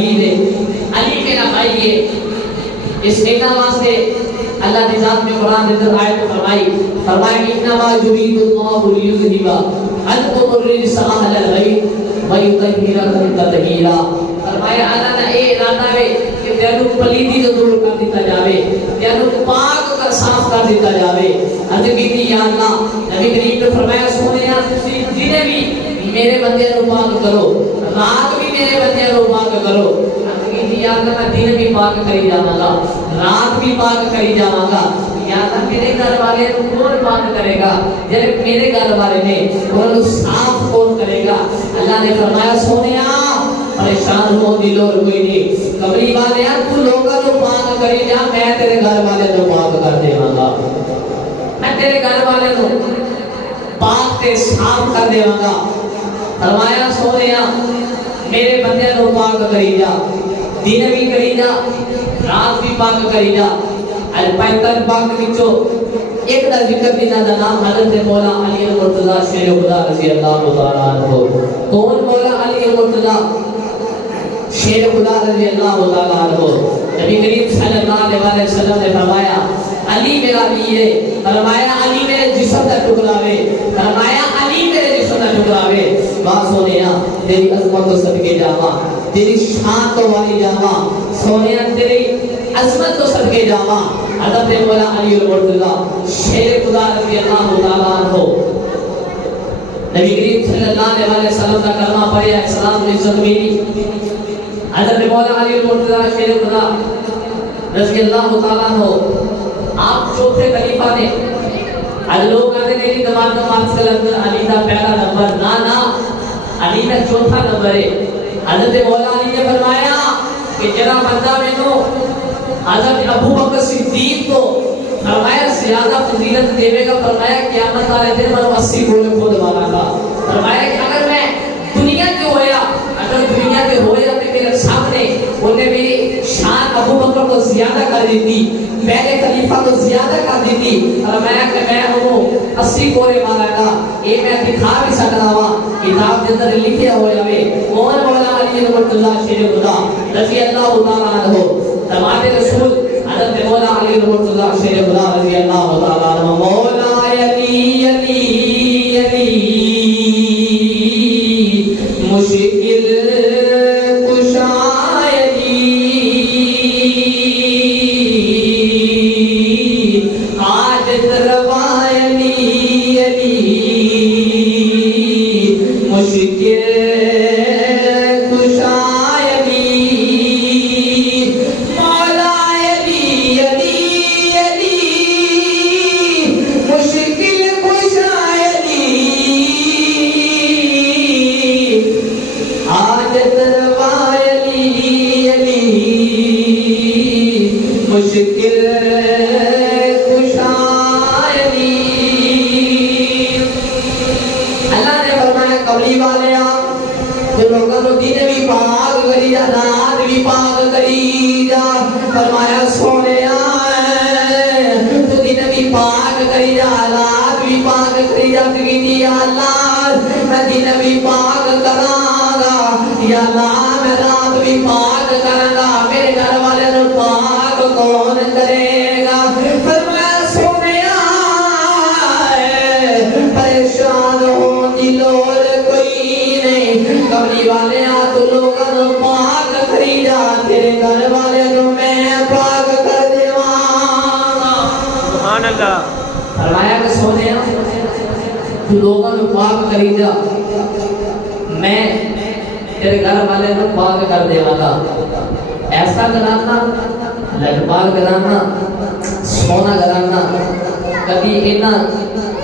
علی کے نہ پائیے اس اینا واسطے اللہ نے ذات میں قرآن اندر آیت فرمایا انما یرید اللہ لیذھب عنکم الرجس اہل البیت ویطہرکم تطہیرا۔ فرمایا اللہ نے یہ ارادہ ہے کہ تینوں پلیتی تو دور کر دیتا جاوے، تینوں پاک کر صاف کر دیتا جاوے۔ عرض کی یا اللہ، نبی کریم نے فرمایا سونیا تسی جنہیں بھی میرے بندے کو پاک کرو، رات بھی میرے بندے کو پاک کرو۔ یا اللہ میں دن بھی پاک کری جاواں گا، رات بھی پاک کری جاواں گا۔ یا اللہ میرے گھر والے کو کون پاک کرے گا؟ جب میرے گھر والے نے انہوں صاف کون کرے گا؟ اللہ نے فرمایا سونیا پریشان ہو دلوں کوئی نہیں، قبری والے تو لوگوں کو پاک کری جا، میں تیرے گھر والے کو پاک کر دیواں گا، میں تیرے گھر والے کو پاک تے صاف کر دیواں گا۔ فرمایا سونیا میرے بندے کو پاک کری جا، دن بھی کری جا، رات بھی پاک کری جا۔ الپائتن پاک وچو ایک دا ذکر دینا دا نام حضرت مولا علی المرتضی شیر خدا رضی اللہ تعالیٰ عنہ۔ کون مولا علی المرتضی شیر خدا رضی اللہ تعالیٰ عنہ؟ نبی کریم صلی اللہ علیہ وسلم نے فرمایا علی میرا علی ہے، فرمایا علی میرے جسم کا ٹکڑا ہے، فرمایا علی میرے جسم کا ٹکڑا ہے۔ بات سونیا تیری عظمت کو صدقے جاواں، تیری شان کو والی جاواں، سونیا تیری عظمت کو صدقے جاواں۔ حضرت مولا علی المرتضی شیر خدا رضی اللہ تعالیٰ عنہ نبی کریم صلی اللہ علیہ وسلم کا کلمہ پڑھے، اسلام کی عزت ملی۔ حضرت مولا علی المرتضی شیر خدا رضی اللہ تعالیٰ عنہ آپ چوتھے خلیفہ نے۔ آج لوگ آتے ہیں کہ دماغ کا مارکس کے اندر علی کا پہلا نمبر، نا علی کا چوتھا نمبر ہے۔ حضرت مولا علی نے فرمایا کہ جرا بندہ میں نو حضرت ابو بکر صدیق کو فرمایا زیادہ فضیلت دیوے گا، فرمایا قیامت والے دن میں 80 گھوڑے خود والا کا۔ فرمایا کہ اگر میں دنیا کے ہویا تو میرے سامنے انہیں میری شان ابو بکر کو زیادہ کر دیتی، پہلے خلیفہ کو زیادہ کر دیتی۔ فرمایا کہ میں ہوں 80 گھوڑے والا کا، یہ میں دکھا بھی سکتا ہوا۔ کتاب کے اندر لکھیا ہوا ہے کون مولا علی المرتضی شیر خدا رضی اللہ تعالیٰ عنہ، داماد رسول حضرت مولا علی المرتضی شیر خدا رضی اللہ تعالیٰ عنہ۔ مولا علی علی علی مشکل کشا علی، حاجت روا علی علی مشکل فرمایا کہ سونے تو لوگوں کو پاک کری جا، میں تیرے گھر والے کو پاک کر دے گا۔ ایسا گھرانا لٹپال گھرانا سونا گھرانا، کبھی انہاں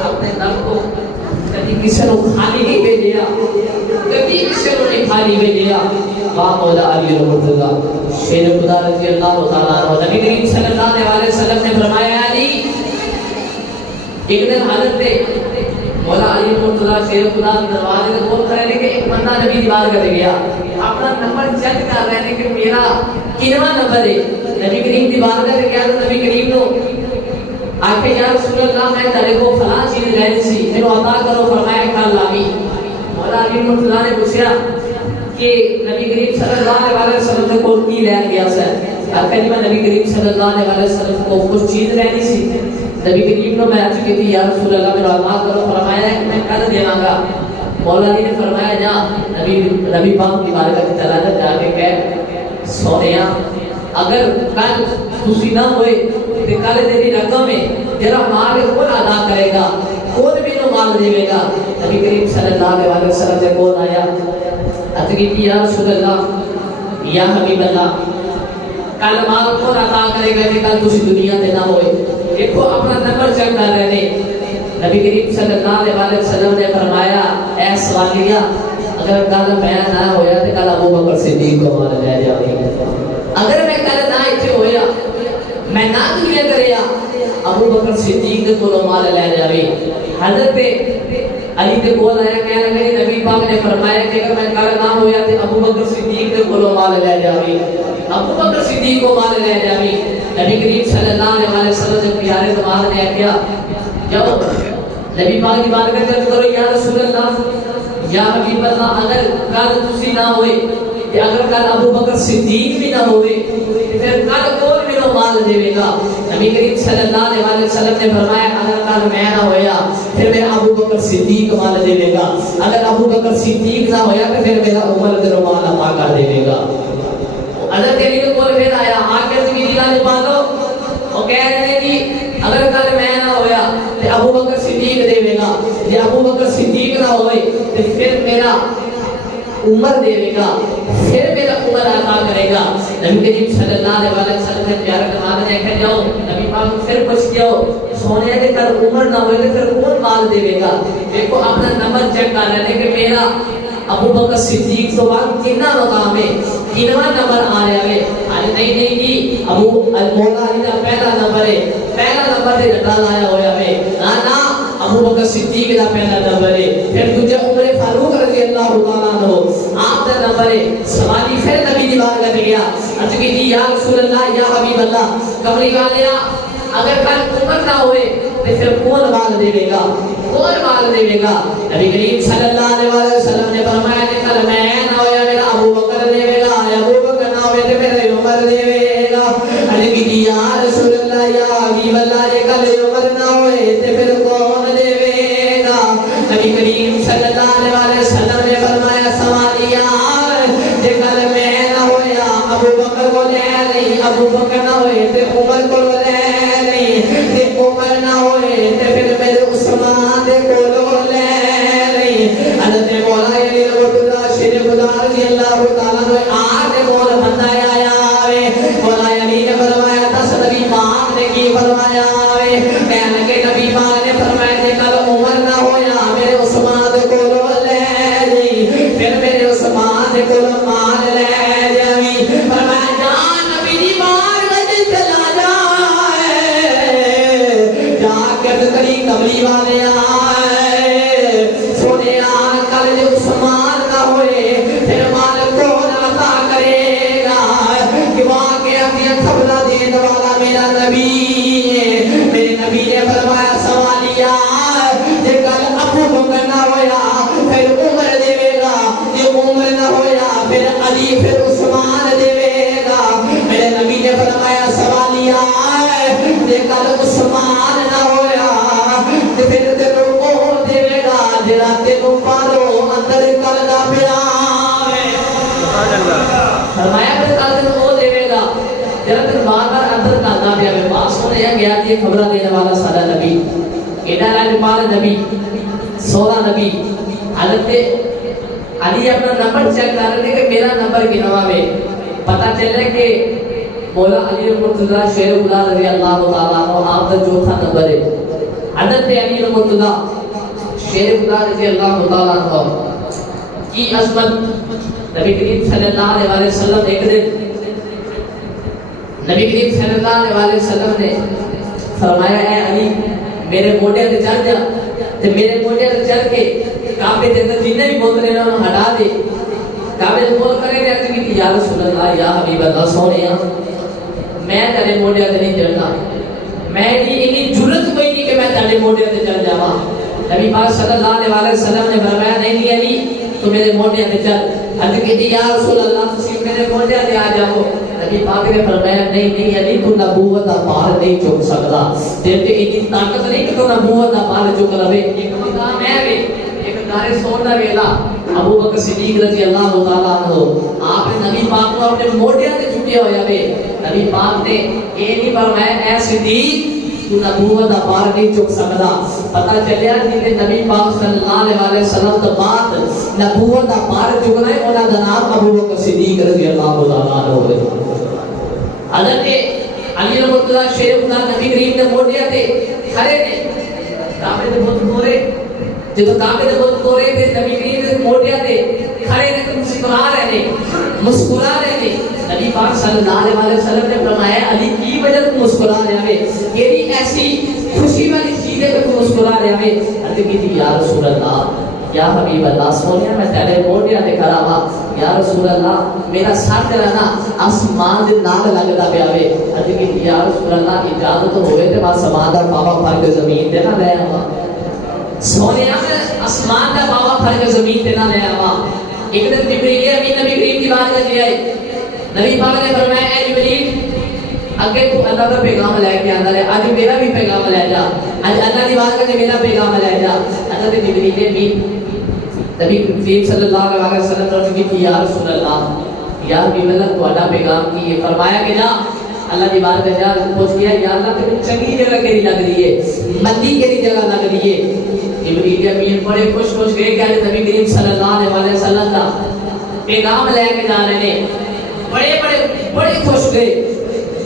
اپنے نب کو کبھی کسی کو خالی نہیں بھیجیا، کبھی کسی کو نہیں خالی بھیجیا۔ واہ مولا علی المرتضی شیر خدا رضی اللہ تعالیٰ عنہ۔ نبی کریم صلی اللہ علیہ وسلم نے فرمایا علی ایک دن حضرت مولا علی المرتضی شیر خدا دروازے سے کھول کر رہے کہ ایک بندہ نبی دیوار کر گیا، اپنا نمبر چیک کر رہے ہیں کہ میرا کنواں نمبر ہے۔ نبی کریم دیوار کر گیا تو نبی کریم نو آکے یا رسول اللہ میں تیرے کو فلاں چیز لینی سی، میرے عطا کرو۔ فرمایا کل لاوی۔ مولا علی المرتضی نے پوچھا کہ نبی کریم صلی اللہ علیہ وسلم کو کی رہ گیا سر کلمہ نبی کریم صلی اللہ علیہ وسلم کو کچھ چیز رہنی سی نبی کریم نے میں چکی تھی یا رسول اللہ میرا علمات کرو فرمایا ہے کہ میں کل دینا گا مولا علی نے فرمایا جا نبی پاک کی بارگاہ کی چلا جا کے کہہ سونیا اگر کل خوشی نہ ہوئے تو کل تیری رقم ہے تیرا مال کون ادا کرے گا کون بھی نو مال دے گا نبی کریم صلی اللہ علیہ وسلم سے کون آیا اتگی کی یا رسول اللہ یا حبیب اللہ کل مال کون عطا کرے گا کہ کل تسی دنیا میں نہ ہوئے دیکھو اپنا نمبر چیک کر رہے ہیں نبی کریم صلی اللہ علیہ وسلم نے فرمایا اے سوالیہ اگر کل میں نہ ہویا تو کل ابو بکر صدیق کو مال لے جاوے اگر میں کل نہ ایتھے ہویا میں نہ دنیا کریا ابو بکر صدیق کو مال لے جاوے حضرت علی کے کول آیا کہنے لگے نبی پاک نے فرمایا کہ اگر میں کل نہ ہویا تو ابو بکر صدیق کو مال لے جاوے ابو بکر صدیق کو مال لے جاوے نبی کریم صلی اللہ علیہ وسلم نے پیارے زمان نے کیا جب نبی پاک کی بات کرتے کرو یا رسول اللہ یا حبیب اللہ اگر کل تسی نہ ہوئے کہ اگر کل ابو بکر صدیق بھی نہ ہوئے پھر کل کون میرا مال دے گا نبی کریم صلی اللہ علیہ وسلم نے فرمایا اگر کل میں نہ ہویا پھر میں ابو بکر صدیق مال دے گا اگر ابو بکر صدیق نہ ہویا تو پھر میرا عمر بن مال عطا کر دے گا حضرت علی کو بول پھر آیا آگے سے بھی دلا دے پالو وہ کہہ رہے ہیں کہ اگر کل میں نہ ہویا تو ابو بکر صدیق دے گا جی ابو بکر صدیق نہ ہوئے تو پھر میرا عمر دے گا پھر میرا عمر عطا کرے گا نبی کریم صلی اللہ علیہ وسلم نے پیارا کمال نے کہا جاؤ نبی پاک پھر پوچھ جاؤ سونے کے کل عمر نہ ہوئے تو پھر کون مال دے گا دیکھو اپنا نمبر چیک کر رہے ہیں کہ میرا ابو بکر صدیق تو بعد کتنا مقام ہے کنواں نمبر آ رہا ہے نہیں نہیں جی ابو مولا علی کا پہلا نمبر ہے پہلا نمبر سے ڈٹا لایا ہوا ہے نا ابو بکر صدیق کا پہلا نمبر ہے پھر دوسرا عمر فاروق رضی اللہ تعالیٰ عنہ آپ کا نمبر ہے سوالی پھر نبی دی بات کر گیا عرض کی جی یا رسول اللہ یا حبیب اللہ کمری والے اگر کل عمر نہ ہوئے تو پھر کون مال دے گا کون مال دے گا نبی کریم صلی اللہ علیہ وسلم نے فرمایا کہ کل میں نہ ہویا میرا ابو بکر دے گا ابو بکر نہ ہوئے تو پھر عمر دے گا عرض کی جی یا رسول اللہ یا حبیب اللہ یہ کل عمر نہ ہوئے تو پھر کون دے گا نبی کریم صلی اللہ علیہ وسلم نے فرمایا سوالیہ یہ کل میں نہ ہویا ابو بکر کو لے نہیں ابو بکر نہ ہوئے تو عمر کو لے نہیں تے عمر نہ ہوئے تے پھر میرے عثمان کو لے نہیں حضرت مولا علی رضی اللہ شیر خدا رضی اللہ تعالیٰ نے آج مول بندایا آیا مولا علی نے فرمایا تھا نبی پاک نے کی فرمایا کہنے لگے نبی پاک نے فرمایا کہ کل عمر نہ ہویا میرے عثمان کو لے نہیں پھر میرے عثمان کو مال لے جاوی فرمایا جان نبی دی بارگاہ چلا جا کری کملی والے آئے سونے آن کل جو عثمان نہ ہوئے پھر مال کون عطا کرے گا کہ واقعی اپنی خبرہ دینے والا میرا نبی میرے نبی نے فرمایا سوالیہ کہ کل ابو بکر نہ ہویا پھر عمر دے گا یہ عمر نہ ہویا پھر علی پھر عثمان دے گا میرے نبی نے فرمایا سوالیہ کہ کل عثمان نہ ہویا پھر تینوں کون دے گا جڑا تینوں پالو اندر کل دا پیا فرمایا پھر کل تینوں کون دے گا جڑا تینوں بار بار اندر کل دا پیا میں پاس ہونے گیا یہ خبرہ دینے والا سادہ نبی ایڈا لاجواب نبی سولہ نبی حضرت علی اپنا نمبر چیک کر رہے کہ میرا نمبر گنوا میں پتہ چلے کہ مولا علی مرتضی شیر خدا رضی اللہ تعالیٰ عنہ آپ کا چوتھا نمبر ہے حضرت علی مرتضی شیر خدا رضی اللہ تعالیٰ عنہ کی عظمت نبی کریم صلی اللہ علیہ وسلم ایک دن نبی کریم صلی اللہ علیہ وسلم نے فرمایا اے علی میرے موڈے سے چل جا تو میرے موڈے سے چل کے کعبے کے اندر جتنے بھی بوتلیں ہیں انہوں ہٹا دے کعبے سے بول کرے گا کہ یا رسول اللہ یا حبیب اللہ سونے میں تیرے موڈے سے نہیں چڑھنا میں اتنی جرت کوئی کہ میں تیرے موڈے سے چل جاواں نبی پاک صلی اللہ علیہ وسلم نے فرمایا نہیں علی تو میرے موڈیا دے چل. حضرت کہتی یا رسول اللہ تسی میرے موڈیا دے آ جاؤ. نبی پاک نے فرمایا نہیں علی تو نبوت دا بار نہیں چک سکتا. تیرے تے اتنی طاقت نہیں کہ تو نبوت دا بار چک لوے. ایک مقام ہے وے ایک دارے سون دا ویلا ابو بکر صدیق رضی اللہ تعالیٰ عنہ آپ نے نبی پاک کو اپنے موڈیا تے چکیا ہویا وے. نبی پاک نے یہ نہیں فرمایا اے صدیق تو نبوت دا بار نہیں چک سکتا. پتہ چلیا کہ نبی پاک صلی اللہ علیہ وسلم تو بعد نبوت دا بار چکنا ہے انہاں دا نام ابو بکر صدیق رضی اللہ تعالیٰ عنہ ہے. حضرت علی رضی اللہ شیر خدا نبی کریم نے موڈیا تے کھڑے نے کعبے دے بت کورے جب کعبے دے بت کورے تے نبی کریم نے موڈیا تے کھڑے نے تے مسکرا رہے نے. نبی پاک صلی اللہ علیہ وسلم نے فرمایا علی کی وجہ سے مسکرا رہے ہیں یعنی ایسی خوشی والی چیز ہے کہ مسکرا رہے ہیں. حضرت کی یا رسول اللہ یا حبیب اللہ سونیا میں تیرے موڈیا تے کھڑا وا یا رسول اللہ میرا ساتھ رہنا آسمان دے نال لگدا پیا وے. حضرت کی یا رسول اللہ اجازت ہوئے تے بس آسمان دا پاوا پھڑ کے زمین تے نہ لے آواں. سونیا میں آسمان دا پاوا پھڑ کے زمین تے نہ لے آواں. ایک دن جبریل امین نبی کریم کی بات کر لیا ہے. نبی پاک نے فرمایا اے جبریل اگے تو اللہ کا پیغام لے کے آندا ہے اج میرا بھی پیغام لے جا. اج اللہ دی بات کرے میرا پیغام لے جا. حضرت جبریل نے بھی نبی کریم صلی اللہ علیہ وسلم نے کی یا رسول اللہ یا حبیب اللہ تہاڈا پیغام کی فرمایا کہ جا اللہ دی بات کرے جا. پوچھ گیا یا اللہ تے چنگی جگہ کیڑی لگ رہی ہے مندی کیڑی جگہ لگ رہی ہے. جبریل امین بڑے خوش گئے کہ نبی کریم صلی اللہ علیہ وسلم کا پیغام لے کے جا رہے ہیں. بڑے خوش گئے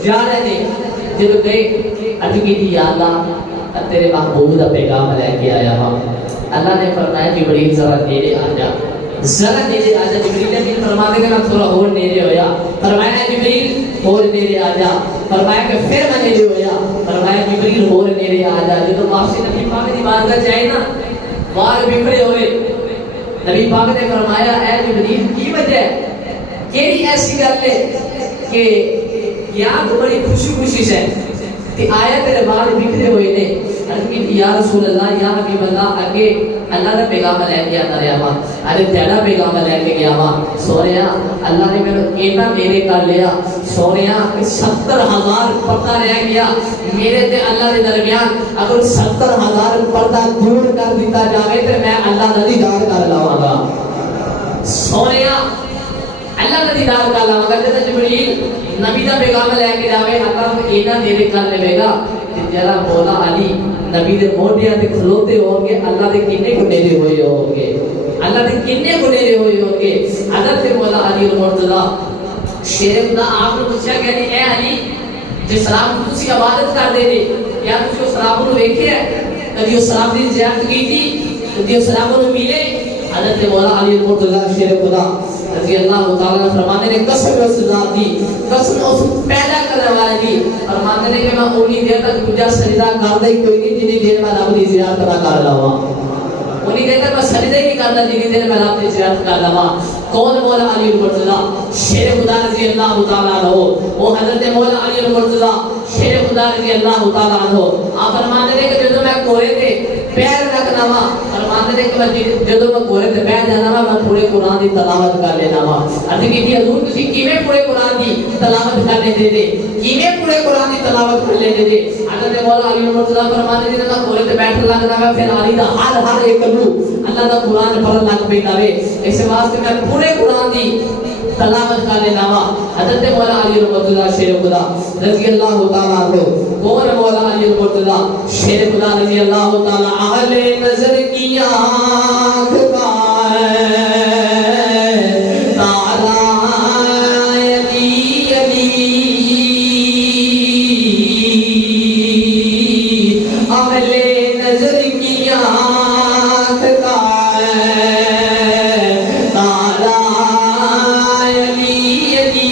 جا رہے ہیں. جب گئے عرض کی تھی یا اللہ تیرے محبوب کا پیغام لے کے آیا ہوں. اللہ نے فرمایا جبریل ذرا نیڑے آ جا ذرا نیڑے آ جا. جبریل نے فرماتے کہ میں تھوڑا اور نیڑے ہویا. فرمایا جبریل اور نیڑے آ جا. فرمایا کہ پھر میں نیڑے ہویا. فرمایا جبریل اور نیڑے آ جا. جب واپسی نبی پاک کی بات کر جائے نا بال بکھرے ہوئے. نبی پاک نے فرمایا اے جبریل کی وجہ ہے کیڑی ایسی گل ہے کہ یہاں تو بڑی خوشی سے کہ آیا تیرے بال بکھرے ہوئے نے. عرض کی یا رسول اللہ یا حبیب اللہ اگے اللہ کا پیغام لے کے آتا رہا وا ارے تیرا پیغام لے کے گیا وا. سونیا اللہ نے میرے اینا میرے کر لیا. سونیا 70,000 پردہ رہ گیا میرے تے اللہ دے درمیان. اگر 70,000 پردہ دور کر دیتا جاوے تے میں اللہ دا دیدار کر لواں گا. سونیا اللہ کا دیدار کر لواں گا. جب جبریل نبی دا پیغام لے کے جاوے اللہ کو اینا میرے کر لے گا. جرا مولا علی نبی دے موڈیا تے کھلوتے ہوں گے اللہ دے کنے گنہگار ہوئے ہوں گے. اللہ دے کنے گنہگار ہوئے ہوں گے. حضرت مولا علی مرتضی شیر خدا آپ نے پوچھا کہ اے علی جس سلام کو تسی عبادت کر دے دے یا تسی اس سلام کو ویکھیا ہے کبھی اس سلام دی زیارت کی تھی کبھی اس سلام کو ملے. حضرت مولا علی مرتضی شیر خدا رضی اللہ تعالیٰ نے فرمانے نے قسم اس ذات دی قسم اس پیدا کرنے والے دی فرمانے نے کہ میں انہی دیر تک تجھا سجدہ کردا ہی کوئی نہیں جنہی دیر میں رب دی زیارت نہ کر لواں. انہی دیر تک میں سجدہ ہی نہیں کردا جنہی دیر میں رب دی زیارت کر لواں. کون مولا علی مرتضی شیر خدا رضی اللہ تعالیٰ عنہ وہ حضرت مولا علی مرتضی شیر خدا رضی اللہ تعالیٰ عنہ. آپ فرمانے نے کہ جب میں کوڑے تے پیر رکھنا وا فرماتے ہیں کہ جدوں میں کورے تے بیٹھ جانا وا میں پورے قرآن دی تلاوت کر لینا وا. عرض کی حضور تسی کیویں پورے قرآن دی تلاوت کرنے دے دے کیویں پورے قرآن دی تلاوت کر لے دے. حضرت مولا علی مرتضی فرماتے ہیں کہ میں کورے تے بیٹھ لگنا وا پھر علی دا ہر ایک لو اللہ دا قرآن پڑھن لگ پیندا وے. اس واسطے میں پورے قرآن دی تلاوت کر لینا وا. حضرت مولا علی مرتضی شیر خدا رضی اللہ تعالیٰ عنہ کون مولا علی مرتضی شیر خدا رضی اللہ تعالیٰ اہل نظر کی آنکھ کا تارا علی علی اہل نظر کی آنکھ کا تارا علی علی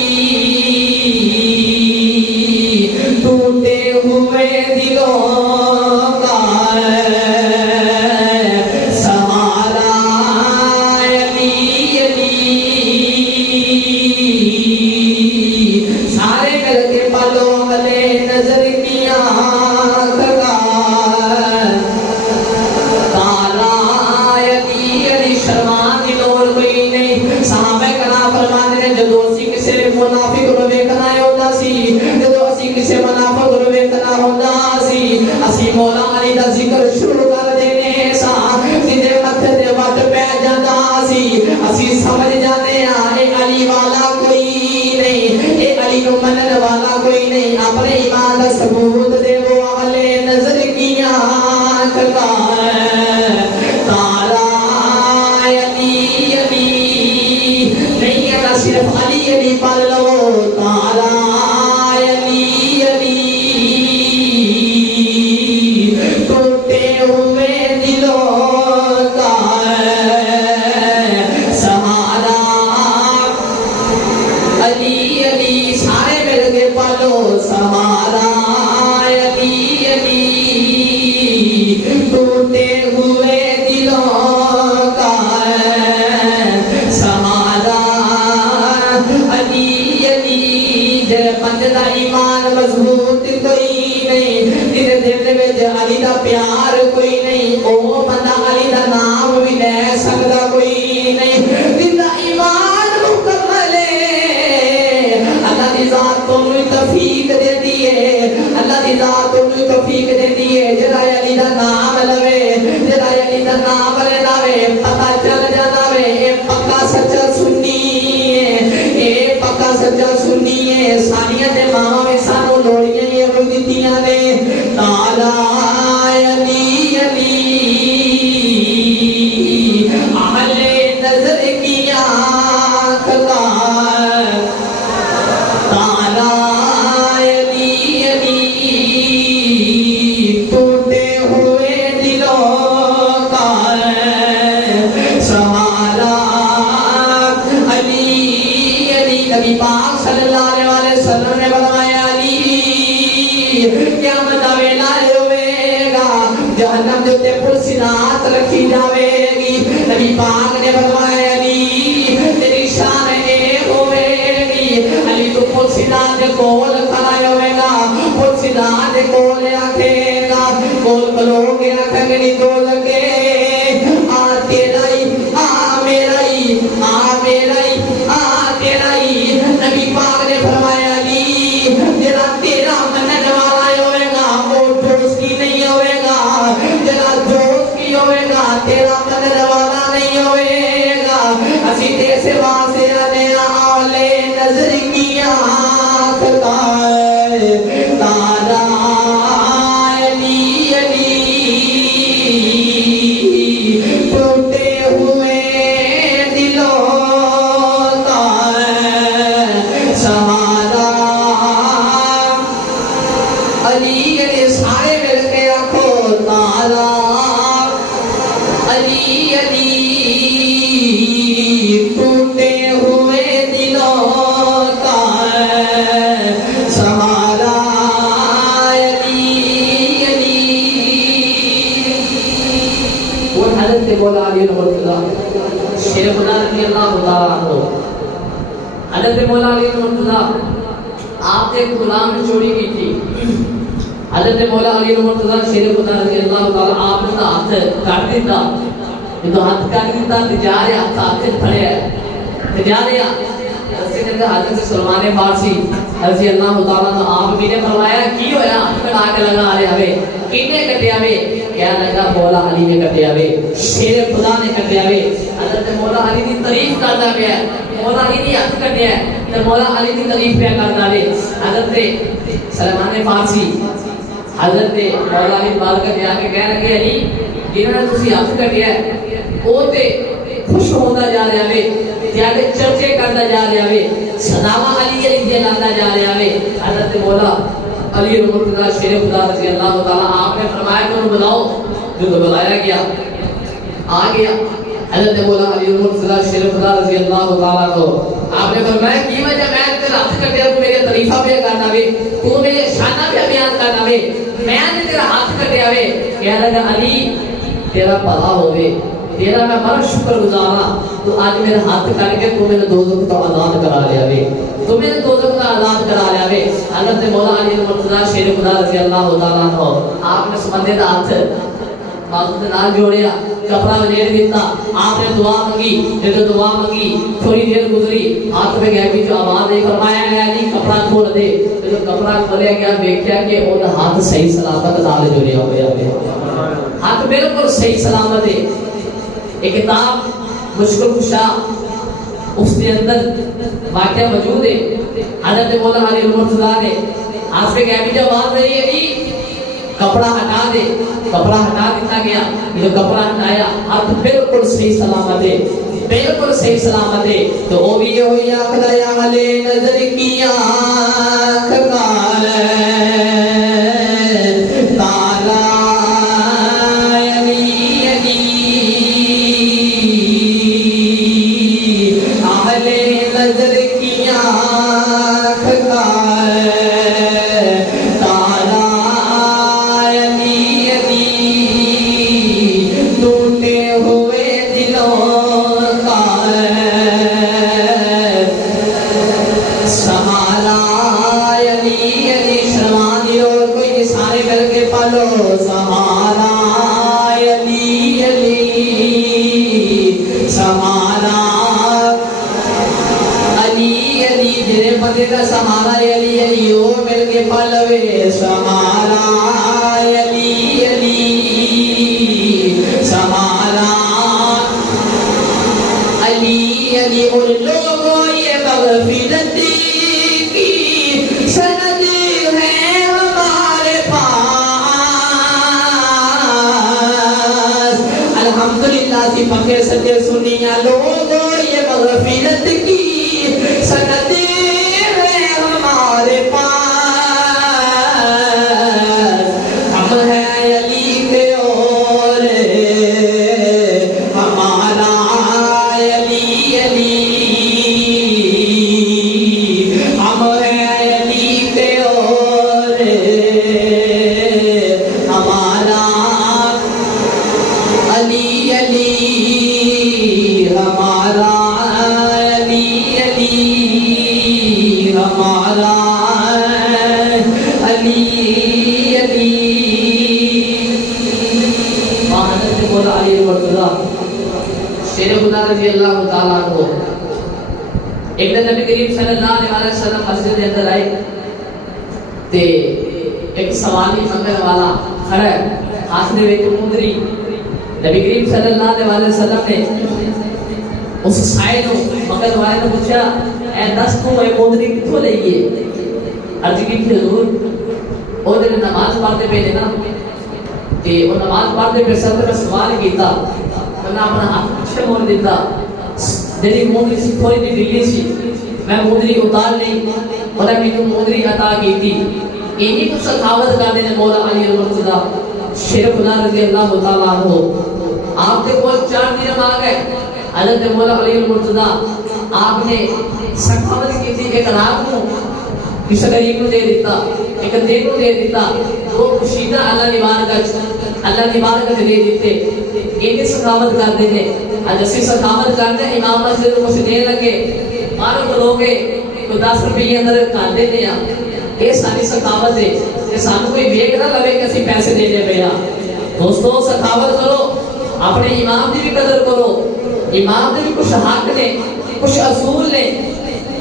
ٹوٹے ہوئے دلوں کا سہارا منافق نو ویکھنا ہوندا سی جدوں اسی کسے منافق نو ویکھنا ہوندا سی اسی مولا علی دا ذکر شروع کر دینے سا جدے متھے تے وٹ پے جاندا سی اسی سمجھ جاندے ہاں اے علی والا کوئی نہیں اے علی نو منن والا کوئی نہیں اپنے ایمان دا ثبوت دے وہ اہل نظر کیاں کرتا ہے تارا علی علی نہیں ہے صرف علی علی پڑھ لو تارا علی علی ٹوٹے ہوئے دلوں کا سہارا علی علی سارے مل کے پڑھو سہارا علی علی ٹوٹے ہوئے دلوں کا سہارا علی علی جے بندے دا ایمان مضبوط کوئی نہیں جے دل وچ علی دا پیار کوئی نہیں او بندہ علی دا نام بھی لے سکدا کوئی نہیں جن دا ایمان مکمل ہے اللہ دی ذات تو توفیق دیندی ہے اللہ دی ذات تو توفیق دیندی ہے جڑا علی دا نام لوے جڑا علی دا نام لے پتہ چل جانا وے اے پکا سچا سنی ہے اے پکا سچا سنی ہے سانیاں تے ماں وے سانو لوڑیاں یہ دتیاں نے تالا علی علی اہل نظر کیا کلا تالا علی علی ٹوٹے ہوئے دلوں کا سہارا علی علی نبی پاک صلی اللہ علیہ وسلم نے فرمایا علی قیامت دا ویلا ہوے گا جہنم دے تے پرسینات رکھی جاوے گی نبی پاک نے فرمایا علی تیری شان اے ہوے گی علی تو پرسینات دے کول کھڑا ہوے گا پرسینات دے کول آکھے گا کول کھلو کے آکھے گی تو لگے آ تیرا ہی آ میرا ہی آ میرا ہی آ تیرا ہی نبی پاک نے فرمایا علی جڑا تیرا منن والا ہوے گا وہ دوست کی نہیں ہوے گا جڑا دوست کی ہوے گا تیرا منن والا نہیں ہوے گا اسی تے سے واسطے آنے اولے نظر کیا کرتا ہے تارا علی علی ٹوٹے ہوئے دلوں کا سہارا علی علی سارے مل کے آنکھوں تارا علی علی ٹوٹے ہوئے دلوں کا سہارا علی علی وہ حضرت مولا علی مرتضیٰ شیر خدا رضی اللہ تعالیٰ عنہ حضرت مولا علی مرتضیٰ آپ نے ایک غلام نے چوری کی تھی حضرت مولا علی مرتضیٰ شیر خدا رضی اللہ تعالیٰ آپ نے ہاتھ کٹ دیتا یہ تو ہاتھ کٹ دیتا تجارے ہاتھ پھڑے تجارے رسے کے اندر حضرت سلمان فارسی رضی اللہ تعالیٰ عنہ آپ بھی نے فرمایا کی ہویا ہاتھ کٹا کے لگا رہے ہمیں کنے کٹے ہمیں کیا لگا مولا علی نے کٹے ہمیں شیر خدا نے کٹے ہمیں حضرت مولا علی کی تعریف کرتا گیا مولا علی نے ہاتھ کٹے ہیں تو مولا علی کی تعریف پہ کرتا ہے حضرت سلمان فارسی حضرت مولا علی بارگاہ میں آ کے کہہ رہے علی جنہوں نے تسی ہاتھ کٹیا ہے وہ تے خوش ہوتا جا رہا ہے زیادہ چرچے کرتا جا رہا ہے صداوا علی علی دیا لاتا جا رہا ہے حضرت مولا علی مرتضیٰ شیر خدا رضی اللہ تعالیٰ آپ نے فرمایا کہ انہوں بلاؤ جو تو بلایا گیا آ گیا حضرت مولا علی مرتضیٰ شیر خدا رضی اللہ تعالیٰ کو آپ نے فرمایا کی وجہ میں تیرے ہاتھ کٹیا تو میرے طریفہ پہ کرنا ہے تو میرے شانہ پہ بیان کرنا ہے میں نے تیرا ہاتھ کٹیا ہے کہہ لگا علی تیرا بھلا ہوئے تیرا میں بڑا شکر گزارا تو آج میرے ہاتھ کٹ کے تو میرے دوزخ کا آزاد کرا لیا وے تو میرے دوزخ کا آزاد کرا لیا وے حضرت مولا علی مرتضیٰ شیر خدا رضی اللہ تعالیٰ عنہ آپ نے اس بندے دا ہاتھ بازو دے نال جوڑیا کپڑا وزیر دیتا. آپ نے دعا مانگی. جب دعا مانگی تھوڑی دیر گزری, ہاتھ میں گیا کہ جو آواز نہیں, فرمایا ہے علی کپڑا کھول دے. جب کپڑا کھولیا گیا دیکھا کہ وہ ہاتھ صحیح سلامت نال جڑیا ہوا, ہاتھ بالکل صحیح سلامت ہے. ایک کتاب مشکل کشا اس کے اندر واقعہ موجود ہے. حضرت مولا علی المرتضیٰ نے ہاتھ پہ کہا کہ جب آواز رہی ہے کپڑا ہٹا دے, کپڑا ہٹا دیتا گیا. جو کپڑا ہٹایا ہاتھ بالکل صحیح سلامت ہے, بالکل صحیح سلامت ہے. تو وہ بھی ہوئی آخلا یا علی نظر کی آنکھ کار تالا علی علی اہل نظر کی آنکھ کار تالا علی علی ٹوٹے ہوئے دلوں کا سہارا علی علی. شرمانی اور کوئی سارے کر کے پالو سہارا علی علی سہارا علی علی. جنہیں بندے کا سہارا علی علی وہ مل کے پالوے سہارا علی علی سہارا علی علی. ان لوگوں یہ مغفرت کی سند ہے ہمارے پاس. الحمدللہ سی پکے سچے سنیا لوگوں یہ مغفرت کی سند ہے ہمارے پاس. ہم ہیں علی کے اور ہمارا علی علی. ہم ہیں علی کے اور ہمارا علی علی. ہمارا علی علی ہمارا علی علی. حضرت مولا علی المرتضیٰ شیر خدا رضی اللہ تعالیٰ عنہ ایک دن نبی کریم صلی اللہ علیہ وسلم مسجد کے اندر آئے تے ایک سوالی منگل والا کھڑا ہے, ہاتھ میں ایک مندری. نبی کریم صلی اللہ علیہ وسلم نے اس سائے کو منگل والے نے پوچھا اے دس تو اے مندری کتھوں لئیے. عرض کی کہ حضور وہ دن نماز پڑھتے پہ نا تے وہ نماز پڑھتے پہ سب نے سوال کیتا میں اپنا ہاتھ پیچھے موڑ دیتا. جڑی مندری سی تھوڑی جی ڈلی سی میں مندری اتار لی اور میں تو مندری عطا کی تھی. انہی کو سخاوت کرنے نے مولا علی المرتضیٰ شیر خدا رضی اللہ تعالیٰ عنہ آپ کے کول 4 دن آ گئے. حضرت مولا علی المرتضیٰ آپ نے سخاوت کی تھی. ایک رات کو کسی غریب کو دے دیتا, ایک دن کو دے دیتا, وہ کشیدہ اللہ نبارک دے دیتے. انہی سخاوت کرتے ہیں. جیسے سخاوت کرتے ہیں امام مسجد کو کچھ دے لگے مارو کو لوگے تو 10 روپے اندر کر دیتے ہیں. یہ ساری سخاوت ہے کہ سانو کوئی ویک نہ لگے کہ اسی پیسے دے دے پیا. دوستو سخاوت کرو, اپنے امام کی بھی قدر کرو. امام کے بھی کچھ حق نے, کچھ اصول نے.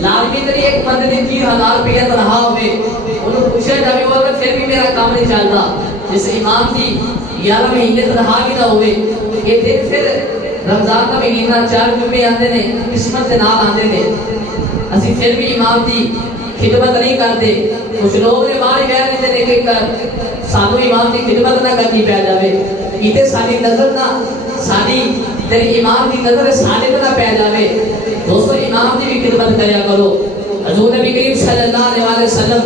لازمی تری ایک بندے نے 3000 روپیہ تنہا ہوئے انہوں پوچھا جائے وہ پھر بھی میرا کام نہیں چلتا. جیسے امام کی 11 مہینے تنہا بھی نہ ہوئے, یہ دن پھر رمضان کا مہینہ 4 جمعے آتے ہیں قسمت کے نام آتے ہیں. اسی پھر بھی امام کی خدمت نہیں کرتے. کچھ لوگ نے مار گیا نہیں دینے کے کر سانو امام کی خدمت نہ کرنی پہ جاوے. ایتے ساری نظر نہ ساری تیری امام کی نظر سانے پہ نہ پہ جاوے. دوستو امام کی بھی خدمت کریا کرو. حضور نبی کریم صلی اللہ علیہ وسلم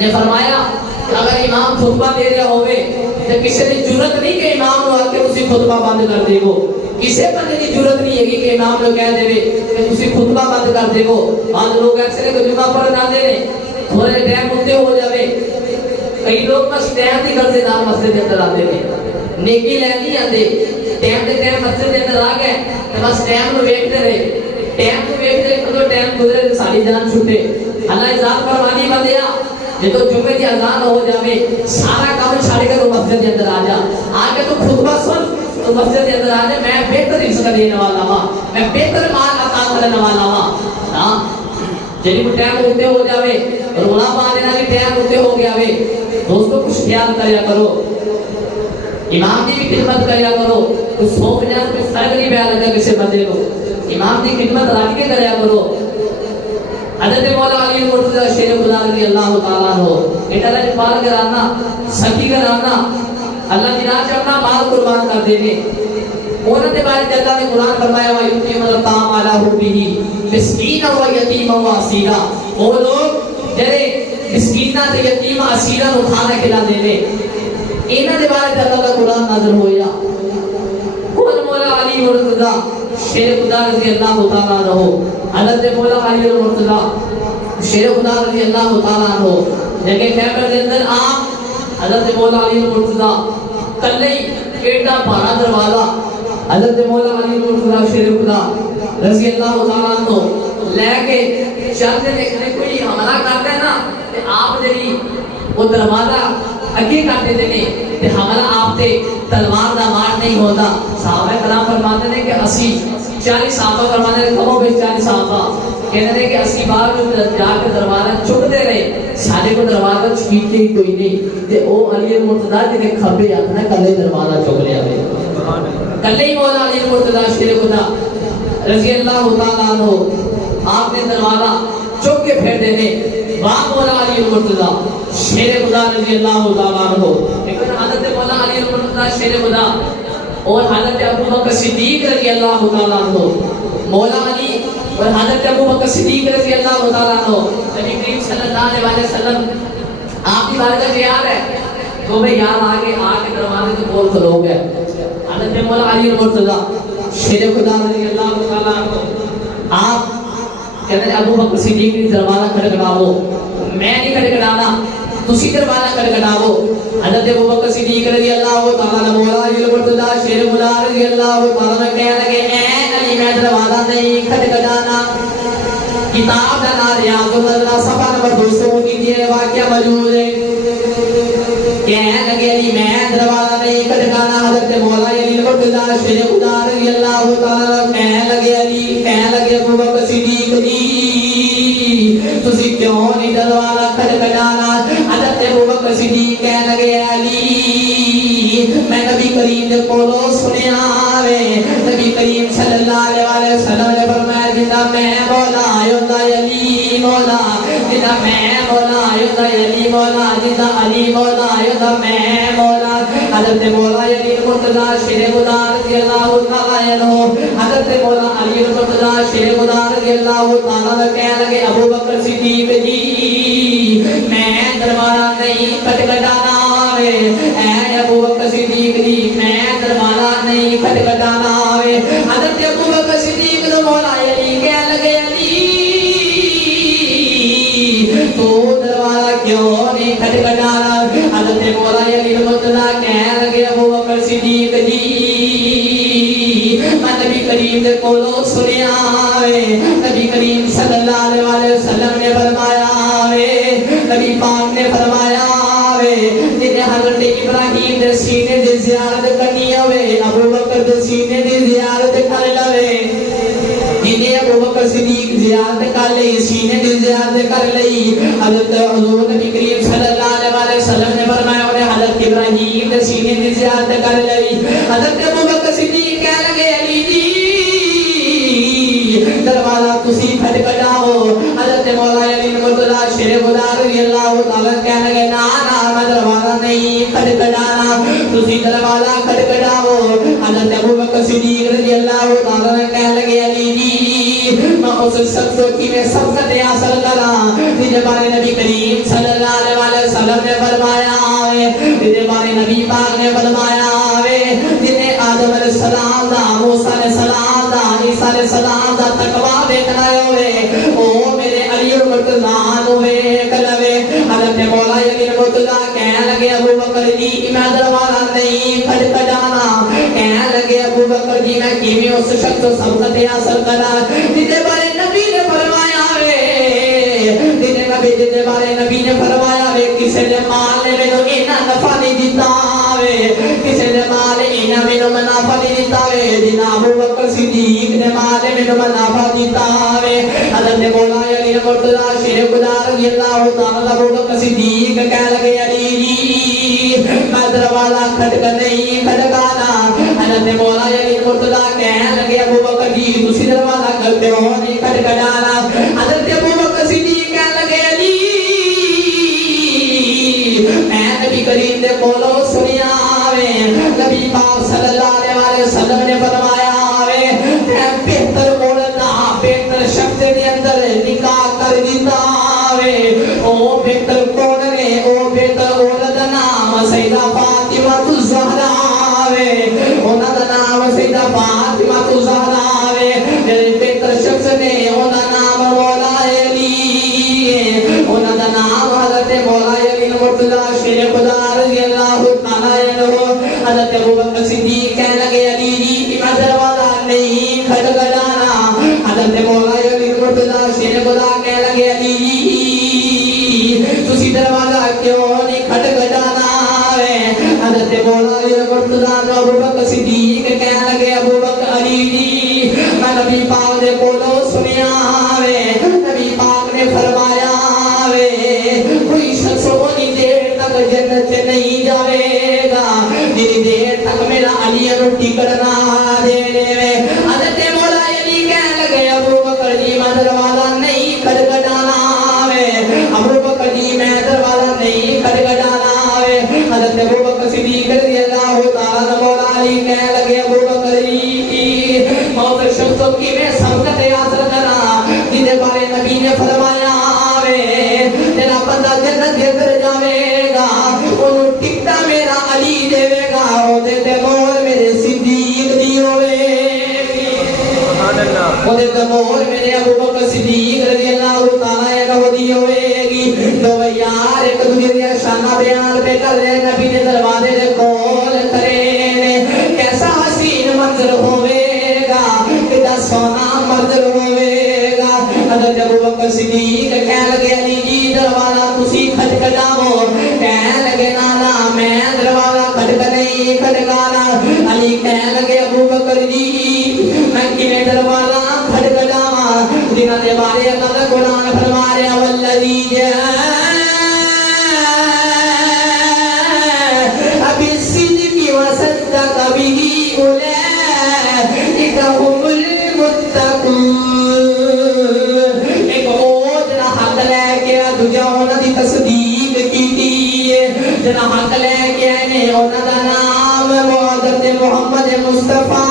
نے فرمایا کہ اگر امام خطبہ دے رہا ہوئے تو کسی نے جرت نہیں کہ امام کو آ کے اسی خطبہ بند کر دے گو. کسی بندے کی ضرورت نہیں ہے کہ امام لوگ کہہ دے کہ تسی خطبہ بند کر دے گو. بعض لوگ ایسے نے جمعہ پڑھن آتے ہیں تھوڑے ٹائم اتنے ہو جاوے. کئی لوگ بس ٹائم نہیں کرتے نام مسجد کے اندر آتے ہیں, نیکی لین نہیں آتے. ٹائم کے ٹائم مسجد کے اندر آ گئے تو بس ٹائم کو ویکھتے رہے. ٹائم کو ویکھتے کدو ٹائم گزرے تو ساری جان چھوٹے. اللہ اذان فرمانی بندیا جے تو جمعے کی اذان ہو جاوے سارا کام چھڑ کے تو مسجد کے اندر آ جا. آ کے تو خطبہ سن تو مسجد کے اندر آ جائے میں بہتر رزق دینے والا ہاں، میں بہتر مال عطا کرنے والا ہاں. جی کو ٹائم ہوتے ہو جاوے اور غلام آنے بھی ٹائم ہوتے ہو گیا وے. دوستو کچھ خیال کریا کرو، امام دی بھی خدمت کریا کرو. کچھ 150 روپے فرق نہیں پیا لگا کسی بندے کو. امام دی خدمت رکھ کے کریا کرو. حضرت مولا علی مرتضی شیر خدا رضی اللہ تعالیٰ عنہ اٹھارہ پال کرانا سخی کرانا اللہ کی راہ چڑھنا مال قربان کر دینے. انہوں نے بارے اللہ نے قرآن فرمایا وَيُطْعِمُونَ الطَّعَامَ عَلَىٰ حُبِّهِ مِسْكِينًا وَيَتِيمًا وَأَسِيرًا. وہ لوگ جڑے مسکیناں تے یتیماں اسیراں نوں کھانا کھلا دینے. انہاں دے بارے اللہ کا قرآن نازل ہویا. کون مولا علی مرتضی شیر خدا رضی اللہ تعالیٰ عنہ. حضرت مولا علی مرتضی شیر خدا رضی اللہ تعالیٰ عنہ جگہ خیبر کے اندر آپ حضرت مولا علی مرتضی کلے ایڈا بڑا دروازہ حضرت مولا علی مرتضی شیر خدا رضی اللہ تعالیٰ عنہ لے کے چلتے دیکھنے کوئی حملہ کرتا ہے نا کہ آپ جی وہ دروازہ اگے کرتے دینے کہ حملہ آپ تے تلوار دا مار نہیں ہوتا. صحابہ کرام فرماتے ہیں کہ 40 صحابہ فرماتے ہیں کموں بیش 40 صحابہ کہتے ہیں کہ 80 بار جو جا کے دروازہ چکتے رہے سارے کو دروازہ چکیتے ہی کوئی نہیں تے او علی مرتضی جنہیں کھبے ہاتھ نے کلے دروازہ چک لیا کلے ہی مولا علی مرتضی شیر خدا رضی اللہ تعالیٰ عنہ آپ نے دروازہ چک کے پھیر دینے. واہ مولا علی مرتضی شیر خدا رضی اللہ تعالیٰ عنہ. لیکن حضرت مولا علی مرتضی شیر خدا اور حضرت ابو بکر صدیق رضی اللہ تعالیٰ عنہ مولا علی اور حضرت ابو بکر صدیق رضی اللہ تعالیٰ عنہ نبی کریم صلی اللہ علیہ وسلم آپ کی بارگاہ میں یاد ہے تو میں یاد آگے آگے دروازے سے بول کر ہو گئے. حضرت مولا علی مرتضی شیر خدا رضی اللہ تعالیٰ عنہ آپ کہتے ہیں ابو بکر صدیق نے دروازہ کھڑکڑاؤ. میں نہیں کھڑکڑانا تسی دروازہ کھڑکڑاؤ. حضرت ابو بکر صدیق رضی اللہ تعالیٰ عنہ مولا علی مرتضی شیر خدا رضی اللہ تعالیٰ عنہ کہنے لگے اے علی میں دروازہ نہیں کھڑکڑانا. کتاب کا نام ریاض النظر صفحہ نمبر 200 کی یہ واقعہ موجود ہے. کہنے لگے علی میں دروازہ نہیں کھڑکانا. حضرت مولا علی مرتضی شیر خدا رضی اللہ تعالیٰ عنہ کہنے لگے علی کہنے لگے ابو بکر صدیق جی تسی کیوں نہیں دروازہ کھڑکانا. حضرت ابو بکر صدیق کہنے لگے علی میں نبی کریم نے کولوں سنیا وے نبی کریم صلی اللہ علیہ وسلم نے فرمایا جنہ میں مولا آیوتا علی مولا جنہ میں مولا آیوتا علی مولا جنہ علی مولا آیوتا میں مولا. حضرت مولا علی مرتضی شیر خدا رضی اللہ تعالیٰ عنہ حضرت مولا علی مرتضی شیر خدا رضی اللہ تعالیٰ عنہ کہنے لگے ابو بکر صدیق جی میں دروازہ نہیں کھٹکھٹانا وے. اے ابو بکر صدیق جی میں دروازہ نہیں کھٹکھٹانا وے. حضرت ابو بکر صدیق تو مولا علی کہنے لگے علی تو دروازہ کیوں نہیں کھٹکھٹانا. حضرت مولا علی مرتضی کہنے لگے ابو بکر صدیق جی میں نبی کریم نے کولوں سنیا وے نبی کریم صلی اللہ علیہ وسلم نے فرمایا وے نبی پاک نے فرمایا وے جنہیں حضرت ابراہیم نے سینے دی زیارت کرنی ہوئے ابو بکر دے سینے دی زیارت کر لوے. جنہیں ابو بکر صدیق زیارت کر لئی سینے دی زیارت کر لئی. حضرت حضور نبی کریم صلی اللہ علیہ وسلم نے فرمایا انہیں حضرت ابراہیم نے سینے دی زیارت کر لئی. حضرت ابو بکر صدیق کہنے لگے علی جی دروازہ تسی کھٹکھٹاؤ. حضرت مولا علی مرتضی شیر خدا رضی اللہ تعالیٰ کہنے لگے نا میں دروازہ نہیں کھٹکھٹانا تسی دروازہ کھٹکھٹاؤ. حضرت ابو بکر صدیق رضی اللہ تعالیٰ کہنے لگے علی جی میں اس شخص کی میں سبقت حاصل کراں جس بارے نبی کریم صلی اللہ علیہ وسلم نے فرمایا جس بارے نبی پاک نے فرمایا جنہیں آدم علیہ السلام دا موسیٰ علیہ السلام دا عیسیٰ علیہ السلام دا تقوی دیکھنا ہوئے او میرے علی مرتضی ہوئے کلوے. حضرت مولا علی مرتضی کہنے لگے ابو بکر جی میں دروازہ نہیں کھٹکھٹانا. کہنے لگے ابو بکر جی میں کیویں اس شخص کو سبقت حاصل کرا جس بارے نبی نے فرمایا جس بارے نبی نے فرمایا کسی نے مال نے مینوں اینا نفع نہیں دیتا کسی نے مال اینا مینوں منافع جنا ابو بکر صدیق نے مال میں منافع دیتا ہے حضرت مولا علی مرتضی شیر خدا رضی اللہ تعالی ابو بکر صدیق کہہ لگے علی میں دروازہ کھٹک نہیں کھٹکانا حضرت مولا علی مرتضی کہہ لگے ابو بکر جی تسی دروازہ کرتے ہو نہیں کھٹکانا حضرت ابو بکر صدیق کہہ لگے علی اے نبی کریم دے کولوں سنیا نبی پاک صلی اللہ علیہ وسلم نے فرمایا بہتر عورت بہتر شخص دے اندر نکاح کر دیتا ہے او بہتر کون ہے او بہتر عورت نام سیدہ فاطمہ الزہرا ہے انہاں دا نام سیدہ فاطمہ الزہرا ہے بہتر شخص نے انہاں نام مولا علی انہاں دا نام حضرت مولا علی مرتضی شیر خدا رضی اللہ تعالی عنہ حضرت ابو بکر صدیق کہنے لگے علی جی میں دروازہ نہیں کھٹکھٹانا حضرت مولا علی مرتضی شیر خدا کہنے لگے علی جی تسی دروازہ کیوں نہیں کھٹکھٹانا حضرت مولا علی مرتضی ابو بکر صدیق کہنے لگے ابو بکر علی جی میں نبی پاک دے کولوں سنیا نبی پاک نے فرمایا کوئی شخص اتنی دیر تک جنت سے نہیں جاوے گا جتنی دیر تک میرا علی روٹی کرنا دے حضرت مولا علی کہنے لگے ابو بکر جی میں دروازہ نہیں کھٹکھٹانا ابو بکر جی میں دروازہ نہیں کھٹکھٹانا حضرت ابو بکر صدیق رضی اللہ تعالی مولا علی کہنے لگے ابو بکر جی بہت شخصوں کی میں سبقت یاد رکھنا جن بارے نبی نے فرمایا تیرا بندہ جنت کے اندر جاوے گا انہوں ٹکٹا میرا علی دے گا وہ دیتے مور میرے صدیق دی ہوئے وہ دیتے مور میرے ابو بکر صدیق رضی اللہ تعالی عنہ دی ہوئے گی تو یار ایک دوسرے دیا شانہ بیان پہ کر رہے نبی نے دروازے دے کول کرے کیسا حسین منظر ہوئے گا کتا سونا منظر ہوئے گا حضرت ابو بکر صدیق کہنے لگے علی جی دروازہ تسی کھٹکھٹاؤ کہنے لگے نانا میں دروازہ کھٹک نہیں کھٹکانا علی کہنے لگے ابو بکر جی میں کیویں دروازہ کھٹکھٹاواں جنہاں دے بارے اللہ دا قرآن فرما رہا والذی جاء بالصدق وصدق به اولئک هم المتقون ایک اور جنہاں حق لے کے دوجا انہاں دی تصدیق کیتی ہے جنہاں حق لے کے آئے انہاں دا نام حضرت محمد مصطفیٰ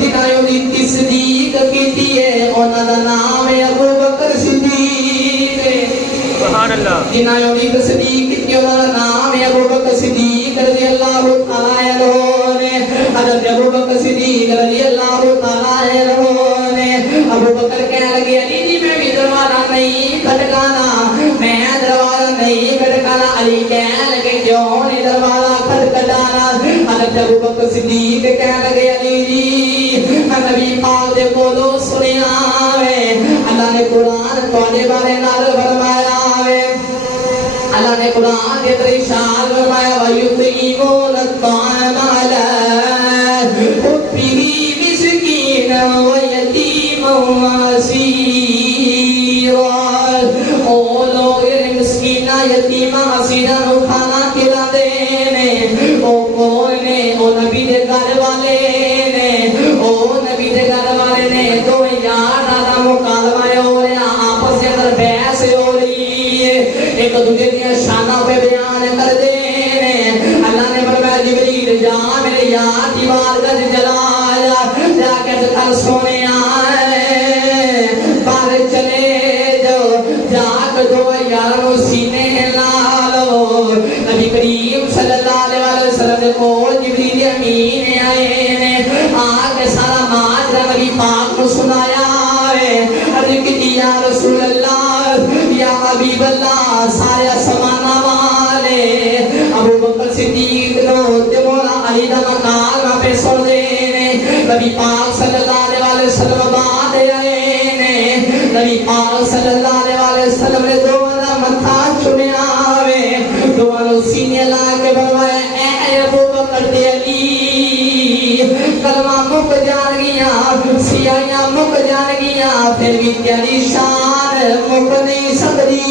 جنہاں دی تصدیق کیتی ہے انہاں دا نام ابو بکر صدیق سبحان اللہ جنہاں دی تصدیق کیتی انہاں دا نام ابو بکر صدیق رضی اللہ تعالی عنہ حضرت ابو بکر صدیق رضی اللہ تعالی عنہ ابو بکر کہنے لگے علی جی میں بھی دروازہ نہیں کھٹکانا میں دروازہ نہیں کھٹکانا علی کہنے لگے کیوں نہیں دروازہ کھٹکھٹانا حضرت ابو بکر صدیق کہنے لگے علی جی میں نبی پاک دے کولوں سنیا اللہ نے قرآن تواڈے بارے نال فرمایا اللہ نے قرآن کے اندر ارشاد فرمایا وَيُطْعِمُونَ الطَّعَامَ عَلَىٰ حُبِّهِ مِسْكِينًا وَيَتِيمًا وَأَسِيرًا او لوگ مسکینہ یتیمہ اسیرہ نو کھانا کھلاتے نے او کون نے او نبی دے گھر والے نے او نبی دے گھر والے نے دو یار نالا مکالمہ ہو رہا آپس کے اندر بحث ہو رہی ہے ایک دوسرے دیا شانہ پہ بیان کر دے اللہ نے فرمایا جبریل جا میرے یار دیوار کا جلایا جا کے کر سونے آئے باہر چلے جو جا کے دو یاروں سینے لالو نبی کریم صلی اللہ علیہ وسلم کو جبریل امین آئے آگے سارا ماجرہ نبی پاک کو سنایا عرض کی یا رسول اللہ یا حبیب اللہ سارے سمانا والے ابو بکر صدیق نو تے مولا علی دا مقام پہ سن دینے نبی پاک صلی اللہ علیہ وسلم بعد آئے نبی پاک صلی اللہ علیہ وسلم نے دونوں متھا چنیا دونوں سینے لا کے فرمایا اے ابو بکر تے علی کلمہ تیری شان مک نہیں سکتی